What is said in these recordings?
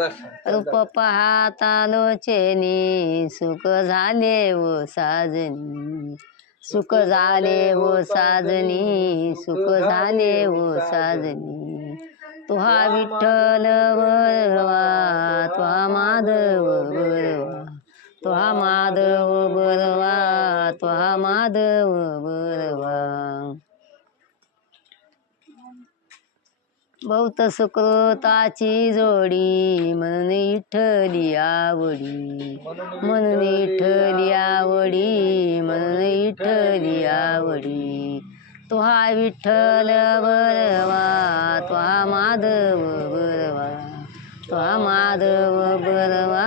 रूप पाहता लोचेनी सुख झाले व साजनी सुख झाले व साजनी सुख झाले व साजनी तुहा विठ्ठल बरवा तुहा माधव बरवा तुहा माधव बरवा तुहा माधव बरवा बहुत सुकृताची जोडी म्हणून विठ्ठली आवडी म्हणून विठ्ठली आवडी म्हणून विठ्ठली आवडी तुहा विठ्ठल बरवा तुहा माधव बरवा तुहा माधव बरवा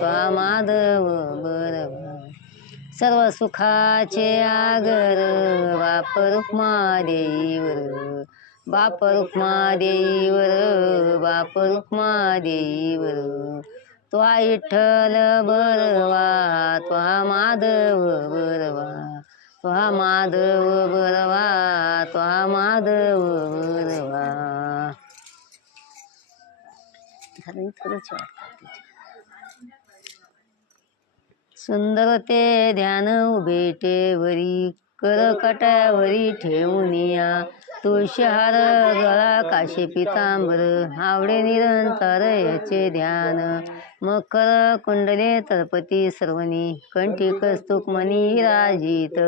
तुहा माधव बरवा सर्व सुखाचे आगर बाप रुक्मा देईवर बाप रुक्मा देईवर बाप रुक्मा देईवर तुहा विठ्ठल बरवा तुहा माधव बरवा तुहा माधव बरवा तुहा माधव बरवा सुंदर ते ध्यान उभे टेवरी कर कटावरी ठेवून या तुळशीहार गळा काशी पितांबर आवडे निरंतर याचे ध्यान मकर कुंडले तळपती सर्वनी कंठी कस्तुक मनी राजित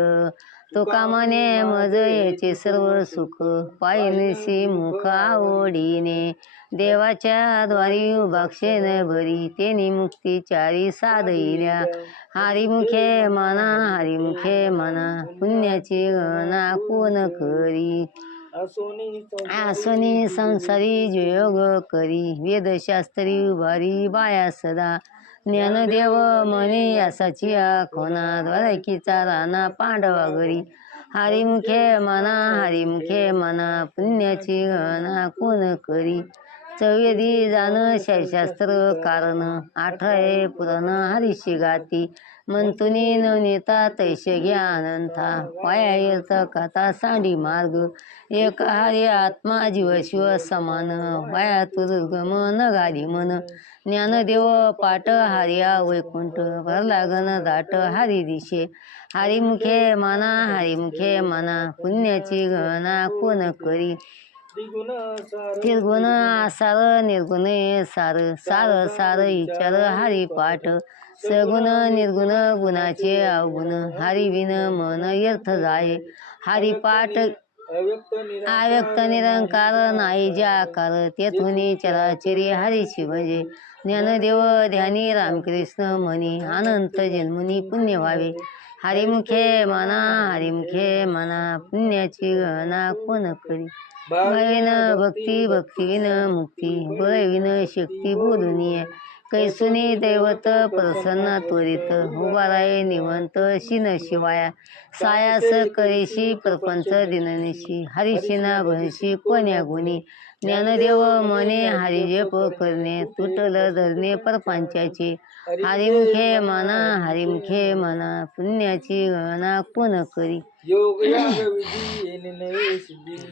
तो कामाने मज याचे सर्व सुख पायनिसी मुख आवडीने देवाच्या द्वारी उभाक्षेन भरी तेनी मुक्ती चारी साधईल्या हरिमुखे मना हरिमुखे मना पुण्याची गणना कोण करी आसोनी संसारी जोग करी वेदशास्त्री उभारी बाया सदा ज्ञानदेव म्हणे यासाची आखोना द्वारकीचा राणा पांडवा घरी हरिमुखे मना पुण्याची गणना कोण करी चवेदी जाण शास्त्र कारण आठळे पुराण हरिशी गाती मंतुनी नवनीता तैसे ज्ञानंथा वायायर्थ कथा सांडी मार्ग एक हरी आत्मा जीव शिव समान वाया दुर्गम न गाली मन ज्ञानदेव पाठ हरिया वैकुंठ भरला घन दाट हरी दिशे हरिमुखे मना पुण्याची गणना कोण करी त्रिगुण आसार निर्गुण सार सार सार विचार हरी पाठ सगुण निर्गुण गुणाचे अवगुण हरी विन मन व्यर्थ जाय हरी पाठ अव्यक्त निरंकार नाही जे आकार तेथून चराचरी हरीशी भजे ज्ञानदेव ध्यानी रामकृष्ण म्हणी अनंत जन्मुनी पुण्य व्हावे हरिमुखे मना पुण्याची गणना कोण करी भयविन भक्ती भक्तीविन मुक्ती भयविन शक्ती बोलुनिये कैसुनी दैवत प्रसन्न त्वरित उभाराये निवंत शिन शिवाया सायास करेशी प्रपंच दिननिशी हरिशिना भनशी कोण्या गुणी ज्ञानदेव मने हरिजप करणे तुटल धरणे परपांच्याचे हरिमुखे मना पुण्याची गणना कोण करी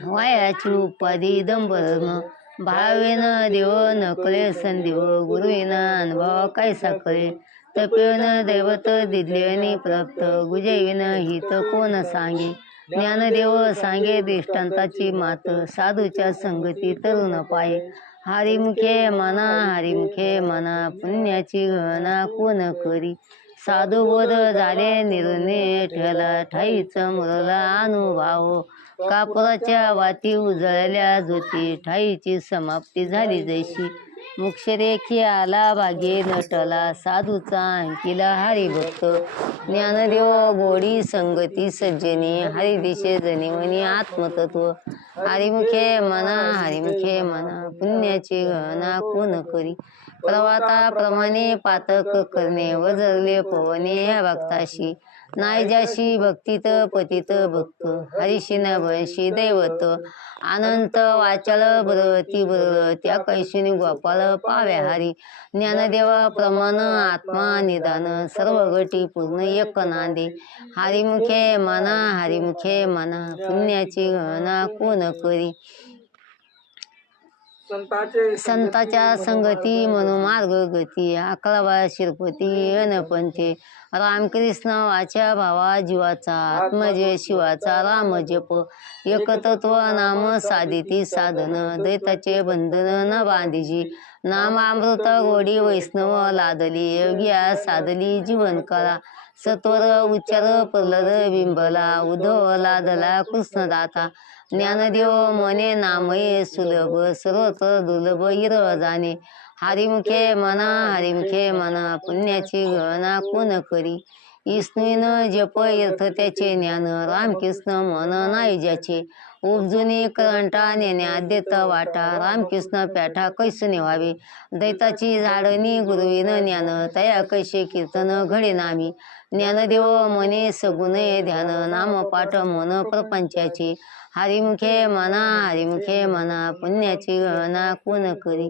वायाची उपाधी दंबर्म भावेन देव नकळे संदेव गुरुविन अनुभव कैसा कळे तपेन दैवत दिदलेनी प्राप्त गुजविन हित कोण सांगे ज्ञानदेव सांगे दृष्टांताची मात साधूच्या संगती तरुण पाये हरिमुखे मना पुण्याची गणना कोण करी साधू बोध झाले निर्णय ठेला ठाईच मुरला अनुभव कापुराच्या वाती उजळल्या ज्योती ठाईची समाप्ती झाली जैशी मुक्षरेखी आला भागे नटला साधूचा अंकिला हरिभक्त ज्ञानदेव गोडी संगती सज्जनी हरिदिशे जनिवनी आत्मतत्व हरिमुखे मना पुण्याची गणना कोण करी प्रवाताप्रमाणे पातक करणे वजरले पवने या भक्ताशी नायजाशी भक्तीत पतित भक्त हरिशिन भंशी दैवत अनंत वाचल बरती बर त्या कैशिनी गोपाल पाव्या हरी ज्ञानदेवा प्रमाण आत्मा निदान सर्व गटी पूर्ण एक नांदे हरिमुखे मना पुण्याची गणना कोण करी संताच्या संगती म्हणून मार्ग गती अकळावा शिरपती अनपंथे रामकृष्ण वाच्या भावा जीवाचा आत्मजय शिवाचा राम जप एकतत्व नाम साधिती साधन दैताचे बंधन न बांधीजी नामामृत गोडी वैष्णव लादली योग्या साधली जीवन करा सत्वर उच्चार प्रल्हद बिंबला उद्धव लादला कृष्णदाता ज्ञानदेव मने नामये सुलभ सर्वत्र दुर्लभ इर जाणे हरिमुखे मना पुण्याची गणना कोण करी विष्णून जप यथ त्याचे ज्ञान रामकृष्ण मन नाही ज्याचे उपजुनी करंटा नेण्या देत वाटा रामकृष्ण पेठा कैसने व्हावे दैताची झाडणी गुरुविन ज्ञान तया कैसे कीर्तन घडे नामी ज्ञानदेव मने सगुणे ध्यान नामपाठ मन प्रपंचाचे हरिमुखे मना पुण्याची गणना कोण करी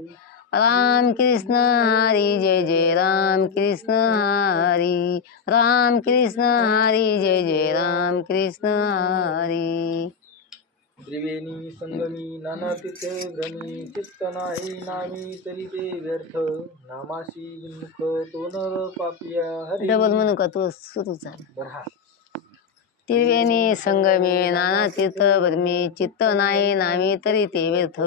राम कृष्ण हरी जय जय राम कृष्ण हरी राम कृष्ण हरी जय जय राम कृष्ण हरी त्रिवेणी संगमी नाना तीर्थे भ्रमी चित्त नाही नामी तरी ते व्यर्थ नामाशी विमुख तो नर पापिया हरी डबल म्हणू का तो सुरू झाला बरहा त्रिवेणी संगमे नाना तीर्थ भ्रमी चित्त नाही नामी तरी ते व्यर्थ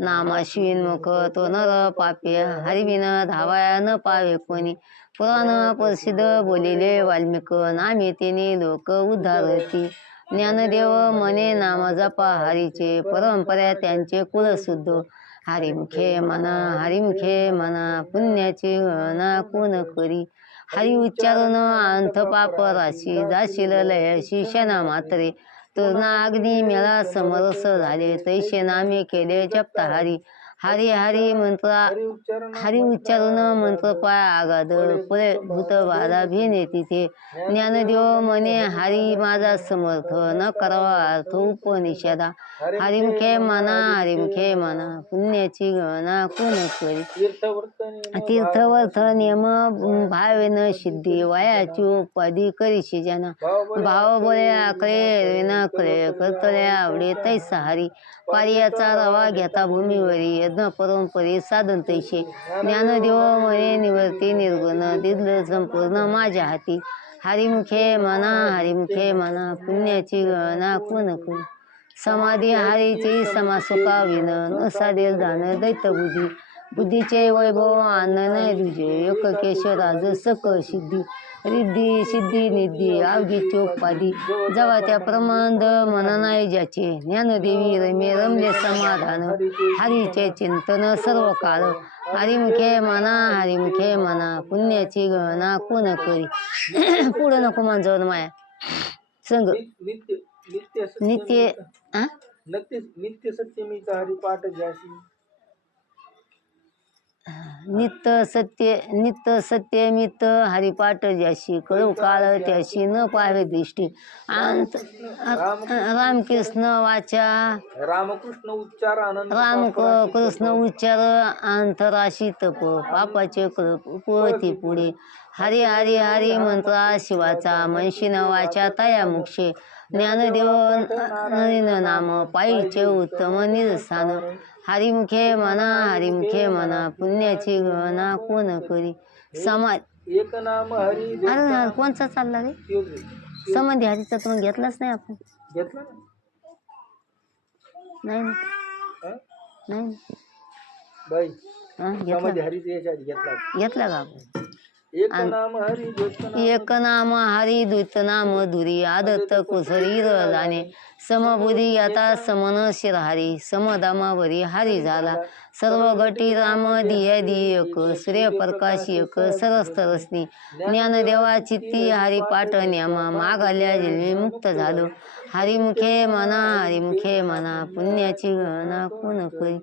नामाशी मुख तो नर पापी हरिविन धावाया न पावे कोणी पुराण प्रसिद्ध बोलिले वाल्मिक नामे तेने लोक उद्धारती ज्ञानदेव मने नाम जपा हरीचे परंपरा त्यांचे कुल शुद्ध हरिमुखे मना पुण्याची गणना कोण करी हरी उच्चारण अंत पाप राशी जाशील लयशी क्षणा मात्रे तुर्ना अग्नी मेला समरस झाले तैसे नामे केले जपता हरी हरी मंत्र हरी उच्चारण मंत्र पाय आगाद पुरे भूत बाधा भिने तिथे ज्ञानदेव मने हरी माझा समर्थ न करावा अर्थ उपनिषदा हरिमुखे मना पुण्याची गणना कोण करी तीर्थवर्थ नियम भावेन सिद्धी वयाची उपाधी करीशी जना भाव बोले आकळे विना कळे करतले आवडे तैसा हरी पारियाचा रवा घेता भूमीवरी यज्ञ परंपरे साधन तैसे ज्ञानदेव मने निवर्ती निर्गुण दिदल संपूर्ण माझ्या हाती हरिमुखे मना पुण्याची गणना कोण करी समाधी हरीची समासुका विन न साधेल जाण दैत बुद्धीचे वैभव आनंद दुजे एक केश राज सकळ सिद्धी रिद्धी सिद्धी निधी अवघीची उपाधी जेव्हा त्या प्रमांद मन नाही ज्याचे ज्ञानदेवी रमले समाधान हरीचे चिंतन सर्व काळ हरिमुखे मना पुण्याची गणना कोण करी पुढं नको मांजवर माया संग नित्य नित्य सत्यमीचा हरिपाठ ज्याशी नित्य सत्यमित हरिपाठ ज्याशी कळू काळ त्याशी न पावे दृष्टी रामकृष्ण वाचा रामकृष्ण उच्चार अंतराशी तप पापाचे उपवती पुढे हरी हरी हरी मंत्रा शिवाचा मनशी नवाच्या तया मुक्षे ज्ञानदेव नाम पायीचे उत्तम निरस्थान हरिमुखे मना पुण्याची गणना कोण करी समाज एक नाम हरी अरे कोणचा चालला रे संबंधी हरीचा तर घेतलाच नाही आपण घेतला नाही नाही बाई घेतला घेतला का आपण एक नाम हरी द्वित नाम धुरी आदत्त कुसरी जाणे समबुधी आता समन शिरहारी समदामावरी हरी झाला सर्व गटी राम दिया एक सूर्यप्रकाश एक सरस्तरसनी ज्ञानदेवा चित्ती हरिपाठ न्यामा मागाल्या जन्मी मुक्त झालो हरिमुखे मना पुण्याची गणना कोण करी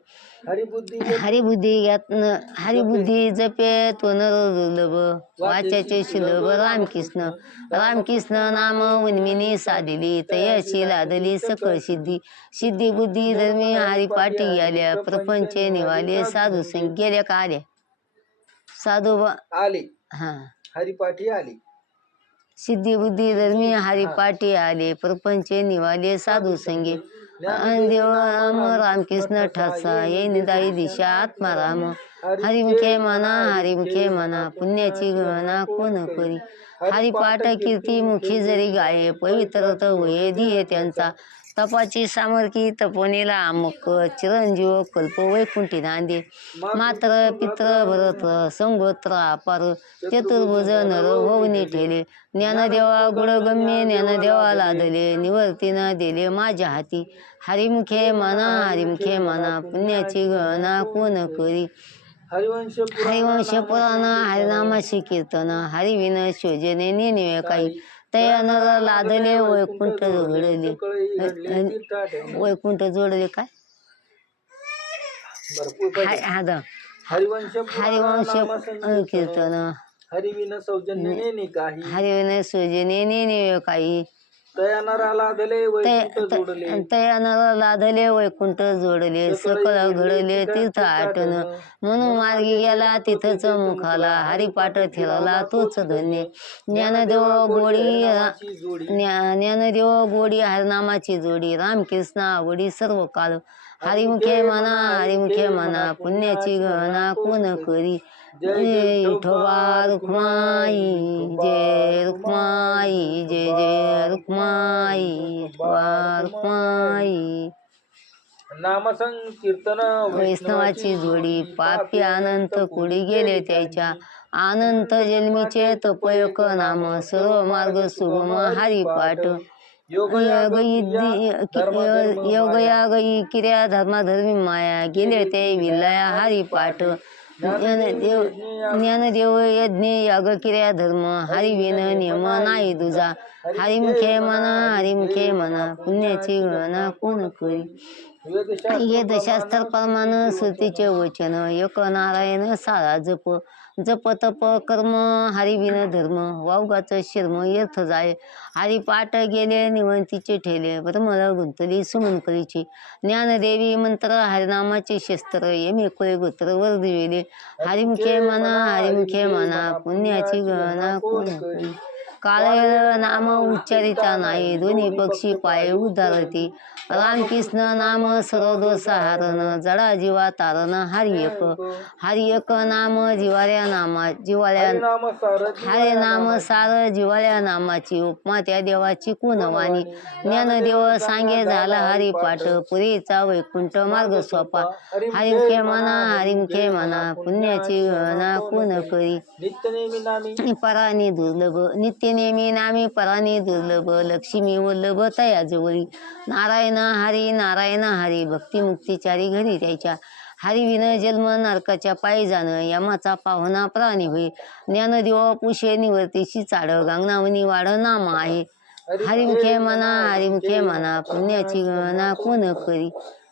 हरिबुद्धी जपे तो नर दुर्लभ वाच्याचे सुलभ रामकृष्ण नाम उन्मिनी साधिली तयाशी लादली सकळ सिद्धी बुद्धी धर्मी हरिपाठी आल्या प्रपंचे निवाले साधू संग गेल्या का आल्या साधू आले हा हरिपाठी आली सिद्धी बुद्धी धर्मी हरिपाठी आले प्रपंचे निवाले साधू संगे देव राम रामकृष्ण ठासा ये निदाई दिशा आत्माराम हरिमुखे म्हणा हरिमुखे म्हणा पुण्याची गणना कोण करी हरिपाठ कीर्ती मुखी जरी गाये पवित्र तर होये धिये त्यांचा तपाची सामर्थी तपोनीला अमुक चिरंजीव कल्प वैकुंठी नांदे मात्र पित्र भरत संगोत्र अपार चतुर्भुज नर होऊनी ठेले ज्ञानदेवा गुणगम्य ज्ञानदेवा लादले निवर्तीनं दिले माझ्या हाती हरिमुखे म्हणा पुण्याची गणना कोण करी हरिवंश पुराण हरिनामाशी कीर्तन हरिविन शोजने नेनिवे काही तया नर लादले वैकुंठ जोडले वैकुंठ जोडले काय हरिवंश कीर्तन हरिविन सौजन्य काही हरिविन शोजने नेनिवे काही तया तयानर लादले वैकुंठ जोडले सकळ घडले तीर्थ आटन म्हणून मार्गी गेला तिथंच मुखाला हरिपाठ फिरला तोच धन्य ज्ञानदेव गोडी हरनामाची जोडी रामकृष्ण आवडी सर्व काळ हरिमुखे म्हणा पुण्याची गणना कोण करी जय विठोबा रुक्माई जय रुक्माई जय जय रुक्माई रुक्माई नाम संकीर्तन वैष्णवाची जोडी पापी अनंत कुडी गेले त्याच्या अनंत जन्मीचे तपयक नाम सर्व मार्ग सुगम हरिपाठ योगया गई किर्या धर्माधर्मी माया गेले ते विलया हरिपाठ ज्ञानदेव यज्ञ याग किर्या धर्म हरिविन नियम नाही तुझा हरिमुखे म्हणा पुण्याची गणना कोण करी वेदशास्त्र प्रमाण श्रुतीचे वचन एक नारायण सारा जप जप तप कर्म हरिविन धर्म वावगाचं शर्म यर्थ जाय हरिपाठ गेले निवंतीचे ठेले ब्रह्मला गुंतली सुमनकरीची ज्ञानदेवी मंत्र हरिनामाचे शस्त्र येमे कुळे गोत्र वर दिवेले हरिमुखे म्हणा पुण्याची गणना कोण करी काळ नाम उच्चारिता नाही दोन्ही पक्षी पाय उद्धारती रामकृष्ण नाम सर्वदोष हारण जडा जीवा तारण हरि एक नाम जिवाल्या हरे नाम सार जिवाल्या नामाची उपमा त्या देवाची कुणवाणी ज्ञानदेव सांगे झाला हरिपाठ पुरीचा वैकुंठ मार्ग सोपा हरिमुखे म्हणा पुण्याची गणना कोण करी पराणी दुर्लभ नित्य नेमी नामी पराणी दुर्लभ लक्ष्मी वल्लभ तया जवळी नारायण हरी भक्ती मुक्तीचारी घरी त्याच्या हरिविन जन्म नरकाच्या पायी जाणं यमाचा पाहुणा प्राणी होई ज्ञानदेव पुषे निवर्तीशी चाड गांगनावनी वाढ नाम आहे हरिमुखे म्हणा पुण्याची गणना कोण करी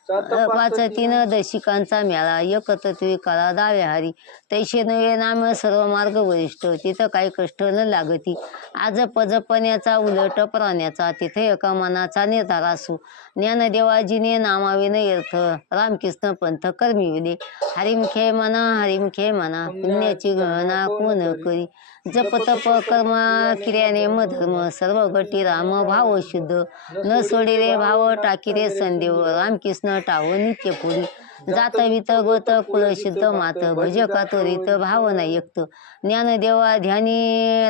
पाच तीन दशिकांचा मेळा एक तत्वी काळा दावे हरी तैसे नवे नाम सर्व मार्ग वरिष्ठ तिथं काही कष्ट न लागती आज पजपण्याचा उलट प्राण्याचा तिथे एका मनाचा निर्धार असू ज्ञानदेवाजीने नामाविन अर्थ रामकृष्ण पंथ कर्मिविले हरिमुखे म्हणा पुण्याची गणना कोण करी जप तप कर्म क्रियाने धर्म सर्व गटी राम भाव शुद्ध न सोडिले भाव टाकिरे संदेव रामकृष्ण टाव नित्य पुरी जात वित गोत कुल शुद्ध मात भजका त्वरित भावना युक्त ज्ञानदेवा ध्यानी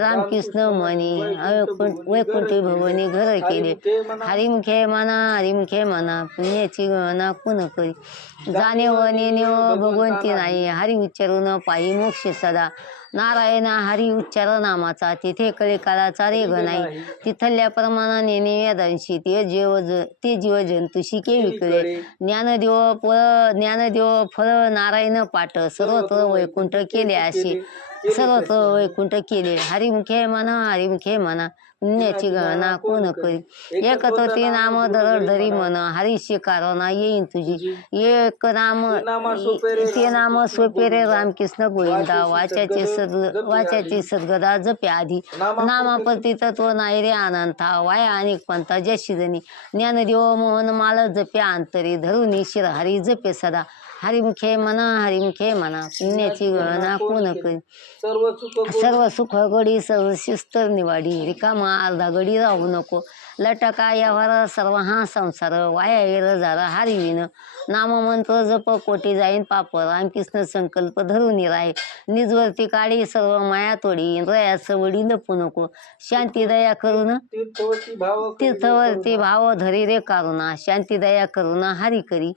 रामकृष्ण मनी वैकुंठी भवनी घर केले हरिमुखे म्हणा पुण्याची गणना कोण करी जाणेव नेनेव भगवंती नाही हरी उच्चारून पायी मोक्ष सदा नारायण हरी उच्चार नामाचा तिथे कलिकालाचा रेग नाही तिथल्या प्रमाणाने वेदांशी ते जीव जंतुशी केविकळे ज्ञानदेव फळ नारायण पाठ सर्वत्र वैकुंठ केले असे सर्वत्र वैकुंठ केले हरिमुखे म्हणा पुण्याची गणना कोण करी एक तोती नाम धरी मन हरीशी कारणा येईन तुझी एक नाम ते नाम सोपे रे रामकृष्ण गोविंदा वाच्याची सद्गदा जपे आधी नामापती तत्व नाही रे अनंता वाया अनेक पंथा जशी जनी ज्ञानदेव मोहन माल जपे अंतरी धरुनी शिर हरी जपे सदा हरिमुखे म्हणा पुण्याची गणना कोण करी सर्व सुख सर्व सुख गडी सर्व शिस्त निवाडी रिकामा अर्धा गडी राहू नको लटका यावर सर्व हा संसार वाया येर झाला हरिविन नाममंत्र जप कोटी जाईन पाप रामकृष्ण संकल्प धरून राय निजवरती काळी सर्व माया तोडी इंद्रयास वडी लपू नको शांती दया करून तीर्थवरती भाव धरी रे करुणा शांती दया करुणा हरी करी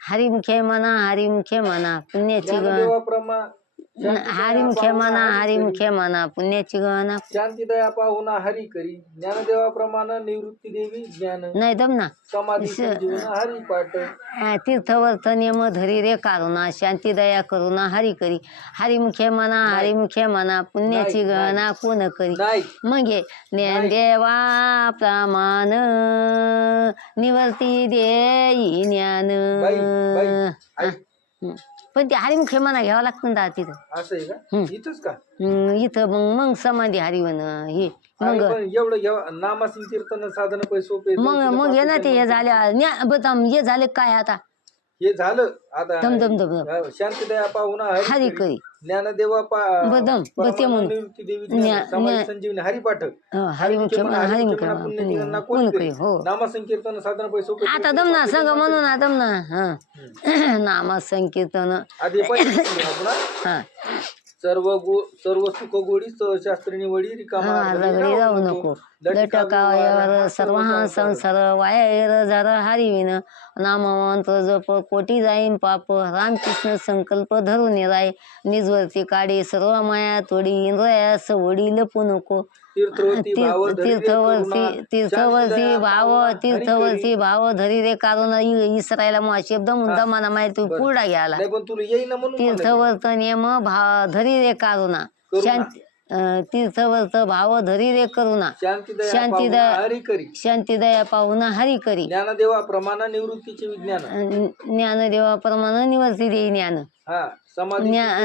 हरिमुखे म्हणा पुण्याची गणना हरिमुखे म्हणा पुण्याची गणना शांती दया पाहुणा हरी करी ज्ञानदेवाप्रमाणे निवृत्ती देवी ज्ञान नाही दम ना समाधी हरी पाठ तीर्थवर्थ नियम धरी रे करुणा शांती दया करुणा हरी करी हरिमुखे म्हणा पुण्याची गणना कोण करी नाही मग ज्ञानदेवा प्रमाण निवर्ती देई ज्ञान पण ते हरिमुखे म्हणा घ्यावं लागतं ना तिथं असं आहे का इथंच का इथं मग समाधी हरिवन हे मग एवढं नामसंकीर्तन साधन पैसे सोपे मग हे ना ते हे झाल्या बदाम हे झाले काय आता हे झालं आता दम दम दम शांती दया पाहुणा हरी करी ज्ञानदेवा बदम बते म्हणून संजीवनी हरिपाठ हरिमुखे म्हणा कोण करी हो नामसंकीर्तन साधन पैसे सोपे आता दम ना संग म्हणून ना दम ना हा नामा संकीर्तन आधी हा सर्व सुख गोडी सहशास्त्रिणी वडी रिकामा रगडी जाऊ नको लटकावर सर्व हा संसार वाया येर झाला हरिविन नाममंत्र जप कोटी जाईन पाप रामकृष्ण संकल्प धरून राय निजवरती काढी सर्व माया तोडी इंद्रयास वडी लपू नको तीर्थवरती भाव धरी रे कारण इसरायला मग शब्द मुद्दा मना माहिती पुढा घ्यायला तीर्थवर्त नियम धरी रे कारुणा शांती तीर्थवर्त भाव धरी रे करुणा शांती दया पाहुणा हरी करी ज्ञानदेवाप्रमाणे निवृत्तीचे विज्ञान ज्ञानदेवाप्रमाणे निवृत्ती देई ज्ञान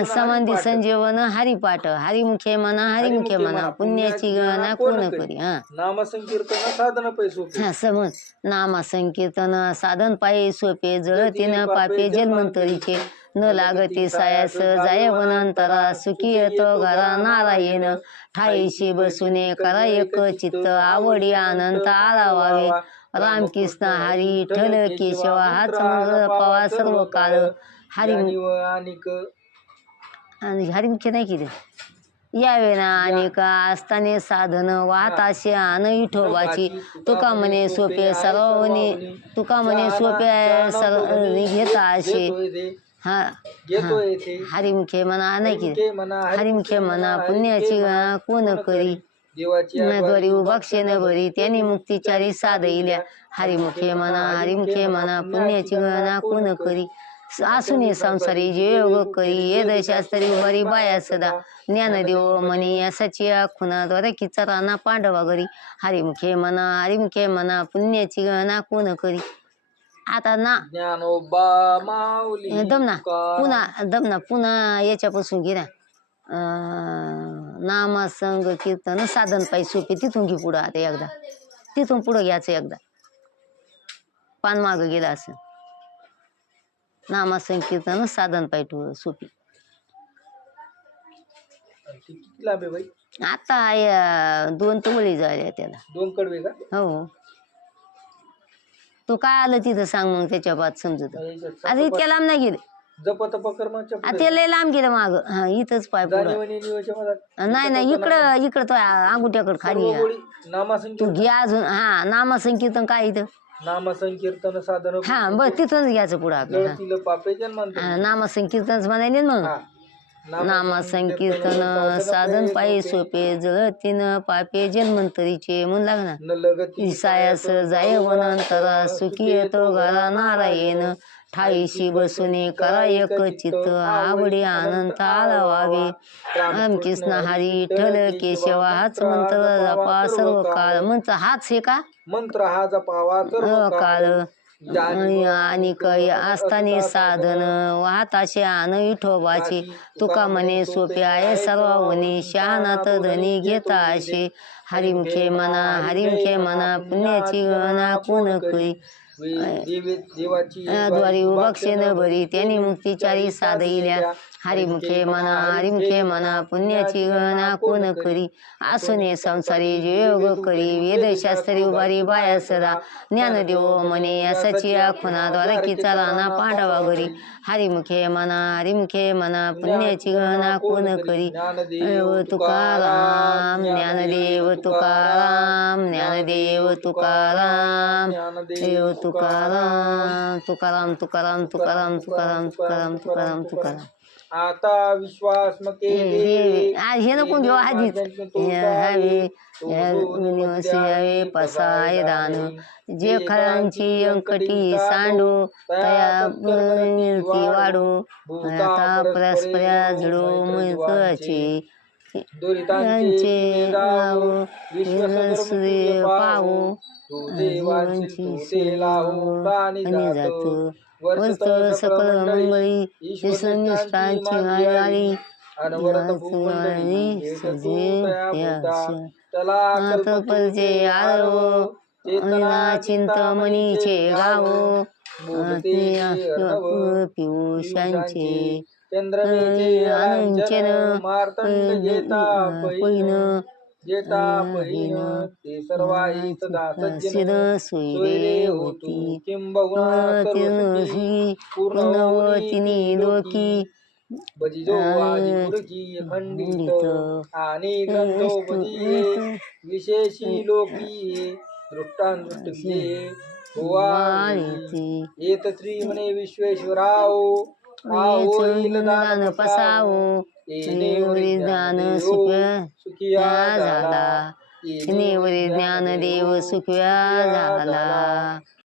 समाधी संजीवन हरिपाठ हरिमुखे म्हणा पुण्याची गणना कोण करी हा नामसंकीर्तन साधन पैसे हा समज नामसंकीर्तन साधन पायी सोपे जळतीन पापे जन्मंतरीचे न लागती सायास जाय वनांतरा सुखी येतो घरा नारायण ठाईशी बसुने करा एक चित्त आवडी अनंत आरावावे रामकृष्ण हरी विठ्ठल केशवा हाच मंगळ पावा सर्व काळ हरिमुखे नाही किती यावे ना आणि का असताने साधन वाहताशी आन विठोबाची तुका म्हणे सोपे सर्वनी तुका म्हणे सोपे सर्व घेता असे हा हरिमुखे म्हणा नाही की हरिमुखे म्हणा पुण्याची कोण करी द्वारी उभाक्षे न भरी त्यांनी मुक्तीचारी साधईल्या हरिमुखे म्हणा पुण्याची गणना कोण करी आसुनी संसारी जे योग करी ये दशास्त्री वरी बाया सदा ज्ञानदेव म्हणे यासाची खुना द्वारे किचा राणा पांडवा घरी हरिमुखे म्हणा पुण्याची गणना कोण करी आता ना पुन्हा याच्यापासून घे ना नामा संग कीर्तन साधन पाहिजे सोपे तिथून घे पुढं आता एकदा तिथून पुढं घ्यायचं एकदा पान माग गेला असं नामा संकीर्तन साधन पाहिजे सोपी आता 2 तुळी झाल्या त्याला 2 कडवे का हो तू काय आलं तिथं सांग मग त्याच्या बाद समजत आता इतक्या लांब नाही गेले ते लय लांब गेलं माग हा इथंच पाय नाही इकडं तो अंगुठ्याकडे खाली तू घे अजून हा नामसंकीर्तन काय इथं नामसंकीर्तन साधन हा बस तिथूनच घ्यायचं पुढं आपलं नामसंकीर्तन म्हणाले मग नामसंकीर्तन साधन पायी सोपे जळतीन पापे जन्मंतरीचे म्हणून लागणार सायास जाय वनांतरा सुखी येतो घरा नारायण ठाईशी बसुने करा एक चित्त आवडी अनंत आलावावे रामकृष्ण हरी विठ्ठल केशवा हाच मंत्र जपा सर्व काळ मंत्र हाच हे का मंत्र हा जपावा सर्व काळ आणि असताने साधन वाहताशे आन विठोबाचे तुका म्हणे सोपे आहे सर्वावनी शहाणात धनी घेता असे हरिमुखे म्हणा पुण्याची गणना कोण करी देवाची द्वारी उभक्षेन भरी त्यांनी मुक्तिचारी साधईल्या हरिमुखे म्हणा पुण्याची गणना कोण करी आसने संसारी जे योग करी वेदशास्त्री उभारी बाया सदा ज्ञानदेव म्हणे असाची खुना द्वारकीचा राणा पांडवा घरी हरिमुखे म्हणा पुण्याची गणना कोण करी देव तुकाराम ज्ञानदेव तुकाराम ज्ञानदेव तुकाराम देव तुकाराम तुकाराम तुकाराम तुकाराम तुकाराम तुकाराम तुकाराम तुकाराम आता विश्वास मके आज हे नको घेऊ आधीच हवे पसाय दान जे खरांची अंकटी सांडू तया मिळती वाढू आता परस्पऱ्या झडू मिळताची त्यांचे सूर्य पाहू जीवांची आणि जातो वस्त सकल मंगळी संस्थांची आली परचे आरो चिंतामणीचे गाव पियुषांचे आनंचन जेता पहिन ते सर्वाहित दासजन सोयरे होती किंबहुना सर्वसिद्धी पूर्णवतिनी लोकी बजिजो आदिपुरकी खंडित आणि ग्रंथोपदी विशेषी लोकी दृष्टांदृष्टिये होवाळी येत श्री म्हणे विश्वेश्वराओ होईल दान पसावो ज्ञान सुखिया झाला ज्ञान देव सुखिया झाला